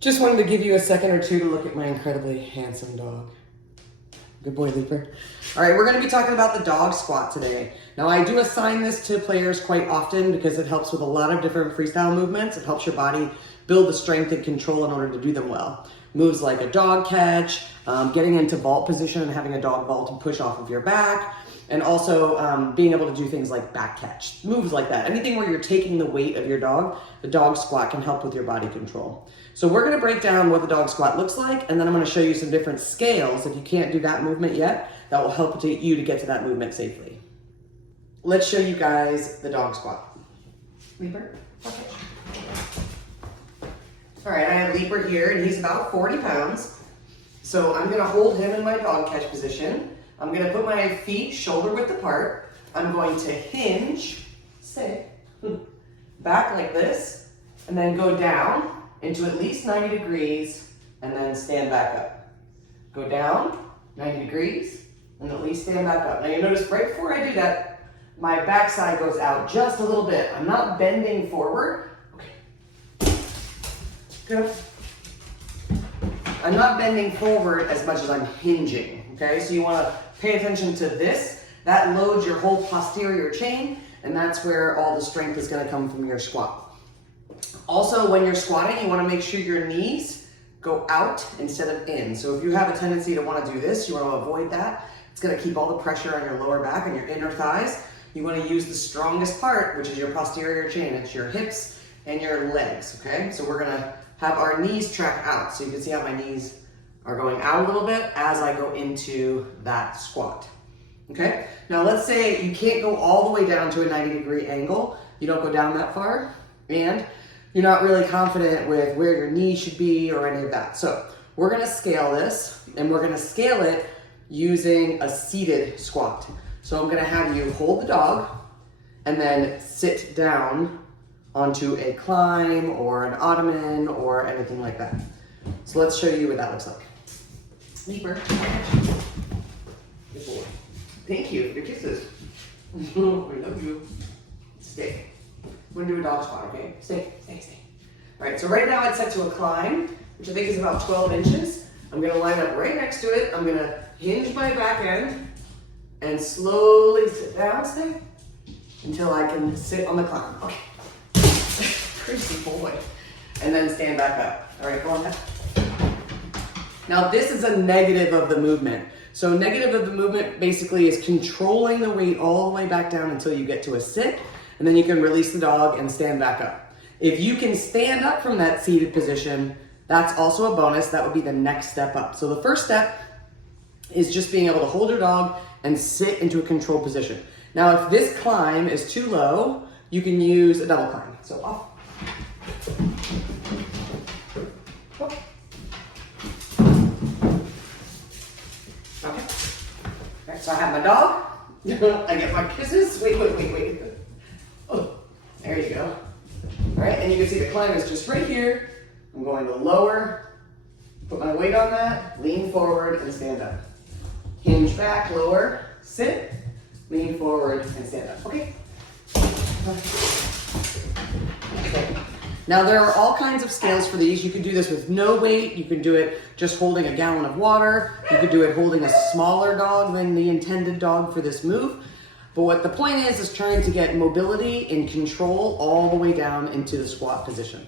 Just wanted to give you a second or two to look at my incredibly handsome dog. Good boy, Leaper. All right, we're gonna be talking about the dog squat today. Now, I do assign this to players quite often because it helps with a lot of different freestyle movements. It helps your body build the strength and control in order to do them well. Moves like a dog catch, getting into vault position and having a dog vault and push off of your back, and also being able to do things like back catch, moves like that. Anything where you're taking the weight of your dog, the dog squat can help with your body control. So we're gonna break down what the dog squat looks like, and then I'm gonna show you some different scales if you can't do that movement yet, that will help you to get to that movement safely. Let's show you guys the dog squat. Leaper, okay. All right, I have Leaper here, and he's about 40 pounds. So I'm gonna hold him in my dog catch position. I'm gonna put my feet shoulder width apart. I'm going to hinge, stay, back like this, and then go down into at least 90 degrees, and then stand back up. Go down, 90 degrees, and at least stand back up. Now you notice right before I do that, my backside goes out just a little bit. I'm not bending forward. Okay. Good. I'm not bending forward as much as I'm hinging, okay? So you wanna pay attention to this. That loads your whole posterior chain, and that's where all the strength is gonna come from your squat. Also, when you're squatting, you wanna make sure your knees go out instead of in. So if you have a tendency to wanna do this, you wanna avoid that. It's gonna keep all the pressure on your lower back and your inner thighs. You wanna use the strongest part, which is your posterior chain. It's your hips and your legs, okay? So we're gonna have our knees track out. So you can see how my knees are going out a little bit as I go into that squat, okay? Now let's say you can't go all the way down to a 90-degree angle. You don't go down that far, and you're not really confident with where your knee should be or any of that. So we're gonna scale this, and we're gonna scale it using a seated squat. So I'm gonna have you hold the dog and then sit down onto a climb or an ottoman or anything like that. So let's show you what that looks like. Leaper. Good boy. Thank you for your kisses. We love you. Stay. We're gonna do a dog squat, okay? Stay, stay, stay. All right, so right now it's set to a climb, which I think is about 12 inches. I'm gonna line up right next to it. I'm gonna hinge my back end and slowly sit down, stay, until I can sit on the climb. Okay. Pretty boy. And then stand back up. All right, go on now. Now this is a negative of the movement. So negative of the movement basically is controlling the weight all the way back down until you get to a sit, and then you can release the dog and stand back up. If you can stand up from that seated position, that's also a bonus. That would be the next step up. So the first step is just being able to hold your dog and sit into a controlled position. Now if this climb is too low, you can use a double climb. So off. Okay. Right, so I have my dog. I get my kisses. Wait. Oh, there you go. All right, and you can see the climb is just right here. I'm going to lower, put my weight on that, lean forward and stand up. Hinge back, lower, sit, lean forward and stand up. Okay. Okay. Now there are all kinds of scales for these. You can do this with no weight. You can do it just holding a gallon of water. You could do it holding a smaller dog than the intended dog for this move. But what the point is trying to get mobility and control all the way down into the squat position.